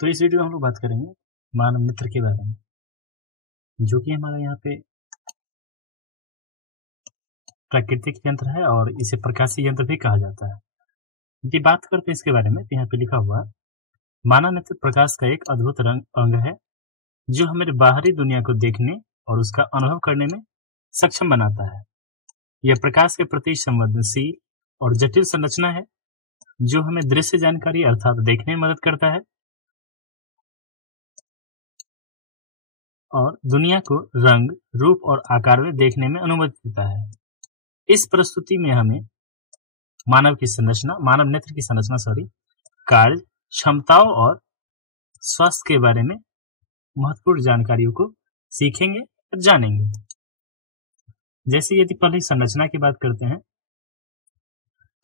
तो इस वीडियो में हम लोग बात करेंगे मानव नेत्र के बारे में, जो कि हमारा यहाँ पे प्राकृतिक यंत्र है और इसे प्रकाशीय यंत्र भी कहा जाता है। यदि बात करते हैं इसके बारे में, तो यहाँ पे लिखा हुआ मानव नेत्र प्रकाश का एक अद्भुत अंग है जो हमें बाहरी दुनिया को देखने और उसका अनुभव करने में सक्षम बनाता है। यह प्रकाश के प्रति संवेदनशील और जटिल संरचना है जो हमें दृश्य जानकारी अर्थात देखने में मदद करता है और दुनिया को रंग, रूप और आकार में देखने में अनुमति देता है। इस प्रस्तुति में हमें मानव नेत्र की संरचना कार्य, क्षमताओं और स्वास्थ्य के बारे में महत्वपूर्ण जानकारियों को सीखेंगे और जानेंगे। जैसे यदि पहले संरचना की बात करते हैं,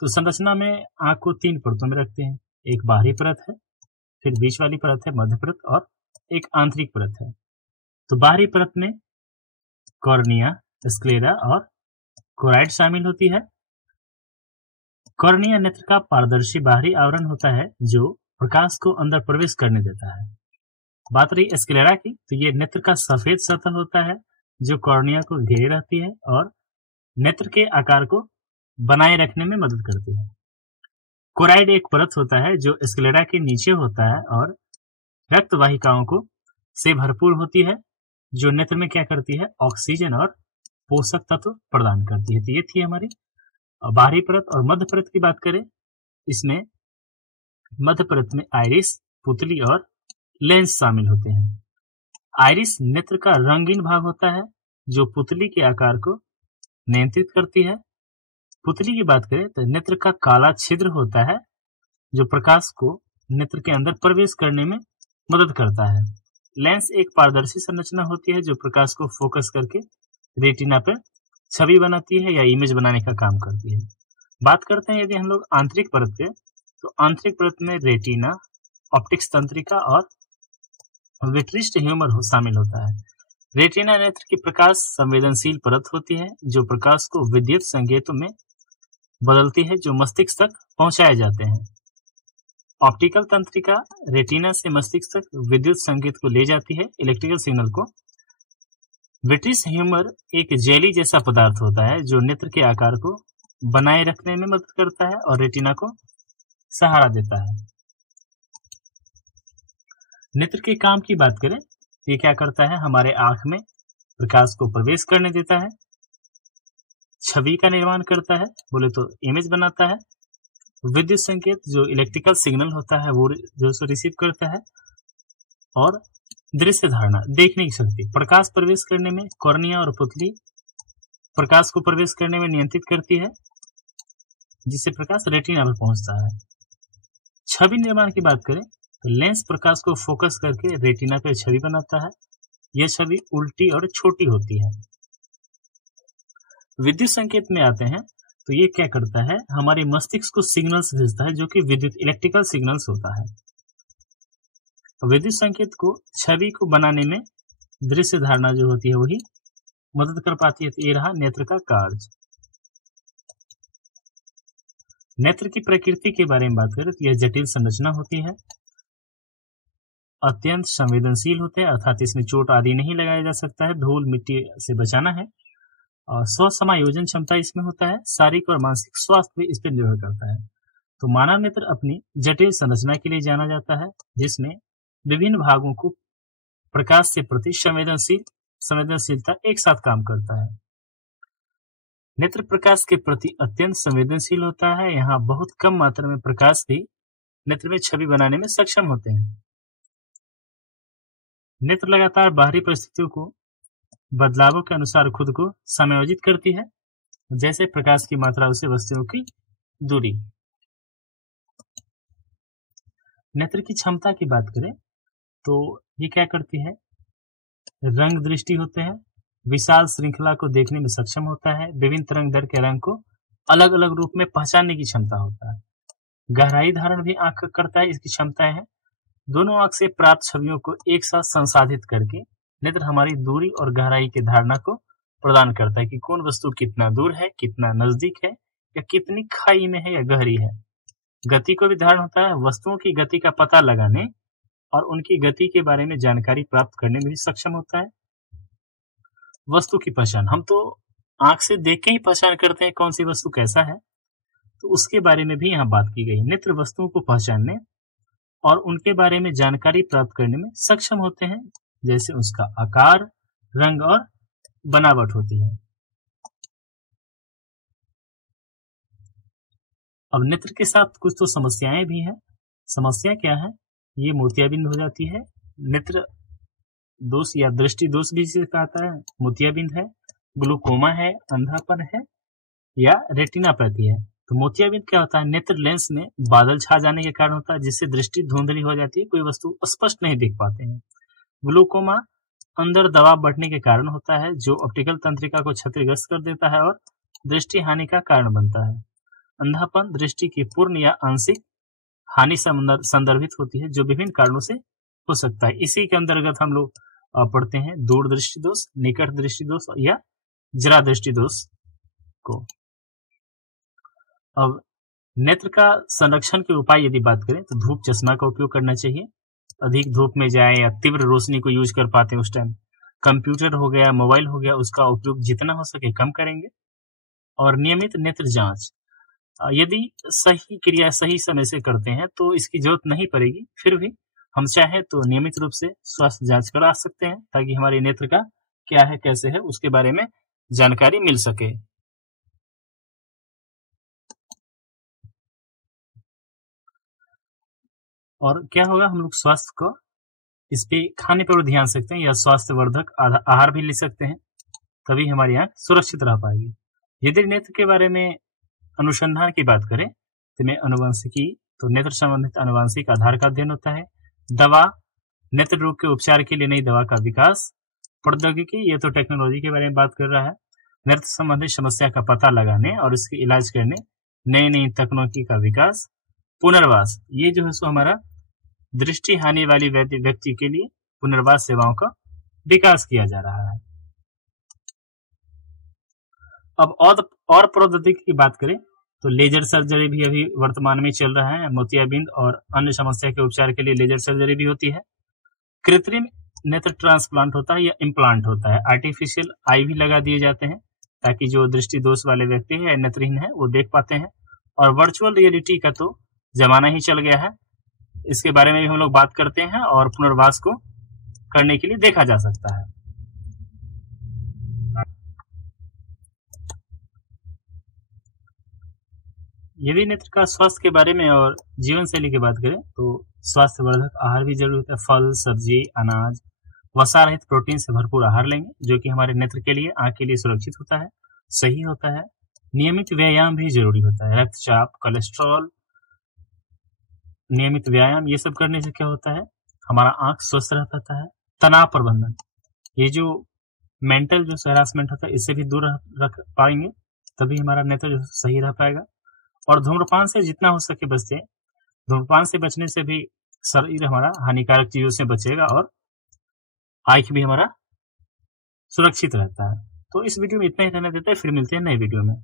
तो संरचना में आंख को 3 परतों में रखते हैं। एक बाहरी परत है, फिर बीच वाली परत है, मध्य परत और एक आंतरिक परत है। तो बाहरी परत में कॉर्निया, स्क्लेरा और कोराइड शामिल होती है। कॉर्निया नेत्र का पारदर्शी बाहरी आवरण होता है जो प्रकाश को अंदर प्रवेश करने देता है। बात रही स्क्लेरा की, तो ये नेत्र का सफेद सतह होता है जो कॉर्निया को घेरे रहती है और नेत्र के आकार को बनाए रखने में मदद करती है। कोराइड एक परत होता है जो स्क्लेरा के नीचे होता है और रक्त वाहिकाओं को से भरपूर होती है, जो नेत्र में क्या करती है, ऑक्सीजन और पोषक तत्व प्रदान करती है। तो ये थी हमारी बाहरी परत। और मध्य परत की बात करें, इसमें मध्य परत में आइरिस, पुतली और लेंस शामिल होते हैं। आइरिस नेत्र का रंगीन भाग होता है जो पुतली के आकार को नियंत्रित करती है। पुतली की बात करें तो नेत्र का काला छिद्र होता है जो प्रकाश को नेत्र के अंदर प्रवेश करने में मदद करता है। लेंस एक पारदर्शी संरचना होती है जो प्रकाश को फोकस करके रेटिना पर छवि बनाती है या इमेज बनाने का काम करती है। बात करते हैं यदि हम लोग आंतरिक परत के, तो आंतरिक परत में रेटिना, ऑप्टिक्स तंत्रिका और विट्रिस्ट ह्यूमर शामिल होता है। रेटिना नेत्र की प्रकाश संवेदनशील परत होती है जो प्रकाश को विद्युत संकेतों में बदलती है जो मस्तिष्क तक पहुंचाए जाते हैं। ऑप्टिकल तंत्रिका रेटिना से मस्तिष्क तक विद्युत संकेत को ले जाती है, इलेक्ट्रिकल सिग्नल को। विट्रिस्ट ह्यूमर एक जेली जैसा पदार्थ होता है जो नेत्र के आकार को बनाए रखने में मदद करता है और रेटिना को सहारा देता है। नेत्र के काम की बात करें तो ये क्या करता है, हमारे आंख में प्रकाश को प्रवेश करने देता है, छवि का निर्माण करता है, बोले तो इमेज बनाता है, विद्युत संकेत जो इलेक्ट्रिकल सिग्नल होता है वो जो सो रिसीव करता है, और दृश्य धारणा, देखने की शक्ति, प्रकाश प्रवेश करने में कॉर्निया और पुतली प्रकाश को प्रवेश करने में नियंत्रित करती है जिससे प्रकाश रेटिना पर पहुंचता है। छवि निर्माण की बात करें तो लेंस प्रकाश को फोकस करके रेटिना पर छवि बनाता है। यह छवि उल्टी और छोटी होती है। विद्युत संकेत में आते हैं तो ये क्या करता है, हमारे मस्तिष्क को सिग्नल्स भेजता है जो कि विद्युत इलेक्ट्रिकल सिग्नल्स होता है। विद्युत संकेत को छवि को बनाने में दृश्य धारणा जो होती है वही मदद कर पाती है। तो ये रहा नेत्र का कार्य। नेत्र की प्रकृति के बारे में बात करें तो यह जटिल संरचना होती है, अत्यंत संवेदनशील होते हैं, अर्थात इसमें चोट आदि नहीं लगाया जा सकता है, धूल मिट्टी से बचाना है, और स्व समायोजन क्षमता इसमें होता है, शारीरिक और मानसिक स्वास्थ्य भी इस पर निर्भर करता है। तो मानव नेत्र अपनी जटिल संरचना के लिए जाना जाता है जिसमें विभिन्न भागों को प्रकाश से प्रति संवेदनशीलता एक साथ काम करता है। नेत्र प्रकाश के प्रति अत्यंत संवेदनशील होता है। यहाँ बहुत कम मात्रा में प्रकाश भी नेत्र में छवि बनाने में सक्षम होते हैं। नेत्र लगातार बाहरी परिस्थितियों को बदलावों के अनुसार खुद को समायोजित करती है, जैसे प्रकाश की मात्रा उससे वस्तुओं की दूरी। नेत्र की क्षमता की बात करें तो ये क्या करती है, रंग दृष्टि होते हैं, विशाल श्रृंखला को देखने में सक्षम होता है, विभिन्न तरंग दैर्घ्य के रंग को अलग अलग रूप में पहचानने की क्षमता होता है। गहराई धारण भी आंख करता है, इसकी क्षमताएं हैं। दोनों आंख से प्राप्त छवियों को एक साथ संसाधित करके नेत्र हमारी दूरी और गहराई की धारणा को प्रदान करता है कि कौन वस्तु कितना दूर है, कितना नजदीक है, या कितनी खाई में है या गहरी है। गति को भी धारण होता है, वस्तुओं की गति का पता लगाने और उनकी गति के बारे में जानकारी प्राप्त करने में भी सक्षम होता है। वस्तु की पहचान, हम तो आंख से देख के ही पहचान करते हैं कौन सी वस्तु कैसा है, तो उसके बारे में भी यहाँ बात की गई। नेत्र वस्तुओं को पहचानने और उनके बारे में जानकारी प्राप्त करने में सक्षम होते हैं, जैसे उसका आकार, रंग और बनावट होती है। अब नेत्र के साथ कुछ तो समस्याएं भी हैं। समस्या क्या है? ये मोतियाबिंद हो जाती है, नेत्र दोष या दृष्टि दोष भी इसे कहता है, मोतियाबिंद है, ग्लूकोमा है, अंधापन है या रेटिनापैथी है। तो मोतियाबिंद क्या होता है? नेत्र लेंस में बादल छा जाने के कारण होता है, जिससे दृष्टि धुंधली हो जाती है, कोई वस्तु स्पष्ट नहीं देख पाते हैं। ग्लूकोमा अंदर दबाव बढ़ने के कारण होता है, जो ऑप्टिकल तंत्रिका को क्षतिग्रस्त कर देता है और दृष्टि हानि का कारण बनता है। अंधापन दृष्टि की पूर्ण या आंशिक हानि संदर्भित होती है, जो विभिन्न कारणों से हो सकता है। इसी के अंतर्गत हम लोग पढ़ते हैं दूर दृष्टि दोष, निकट दृष्टि दोष या जरा दृष्टि दोष को। अब नेत्र का संरक्षण के उपाय यदि बात करें तो धूप चश्मा का उपयोग करना चाहिए। अधिक धूप में जाए या तीव्र रोशनी को यूज कर पाते हैं उस टाइम। कंप्यूटर हो गया, मोबाइल हो गया, उसका उपयोग जितना हो सके कम करेंगे। और नियमित नेत्र जांच, यदि सही क्रिया सही समय से करते हैं तो इसकी जरूरत नहीं पड़ेगी, फिर भी हम चाहे तो नियमित रूप से स्वास्थ्य जांच करा सकते हैं, ताकि हमारे नेत्र का क्या है कैसे है उसके बारे में जानकारी मिल सके। और क्या होगा, हम लोग स्वास्थ्य को इस पे खाने पर ध्यान सकते हैं या स्वास्थ्यवर्धक आहार भी ले सकते हैं, तभी हमारी आंख सुरक्षित रह पाएगी। यदि नेत्र के बारे में अनुसंधान की बात करें तो में अनुवंशिकी, तो नेत्र संबंधित अनुवांशिक आधार का अध्ययन होता है। दवा, नेत्र रोग के उपचार के लिए नई दवा का विकास। प्रौद्योगिकी, ये तो टेक्नोलॉजी के बारे में बात कर रहा है। नेत्र संबंधित समस्या का पता लगाने और इसके इलाज करने नई नई तकनीकी का विकास। पुनर्वास, ये जो है सो हमारा दृष्टि हानि वाली व्यक्ति के लिए पुनर्वास सेवाओं का विकास किया जा रहा है। अब और प्रौद्योगिकी की बात करें तो लेजर सर्जरी भी अभी वर्तमान में चल रहा है। मोतियाबिंद और अन्य समस्या के उपचार के लिए लेजर सर्जरी भी होती है। कृत्रिम नेत्र ट्रांसप्लांट होता है या इम्प्लांट होता है। आर्टिफिशियल आई भी लगा दिए जाते हैं, ताकि जो दृष्टि दोष वाले व्यक्ति है या नेत्रहीन है वो देख पाते हैं। और वर्चुअल रियलिटी का तो जमाना ही चल गया है, इसके बारे में भी हम लोग बात करते हैं और पुनर्वास को करने के लिए देखा जा सकता है। यदि नेत्र का स्वास्थ्य के बारे में और जीवन शैली की बात करें तो स्वास्थ्यवर्धक आहार भी जरूरी होता है। फल, सब्जी, अनाज, वसा रहित प्रोटीन से भरपूर आहार लेंगे, जो कि हमारे नेत्र के लिए, आंख के लिए सुरक्षित होता है, सही होता है। नियमित व्यायाम भी जरूरी होता है। रक्तचाप, कोलेस्ट्रॉल, नियमित व्यायाम, ये सब करने से क्या होता है, हमारा आंख स्वस्थ रह पाता है। तनाव प्रबंधन, ये जो मेंटल जो हरासमेंट होता है इससे भी दूर रख पाएंगे, तभी हमारा नेत्र जो सही रह पाएगा। और धूम्रपान से जितना हो सके बचते, धूम्रपान से बचने से भी शरीर हमारा हानिकारक चीजों से बचेगा और आंख भी हमारा सुरक्षित रहता है। तो इस वीडियो में इतना ही रहने देते हैं, फिर मिलते हैं नए वीडियो में।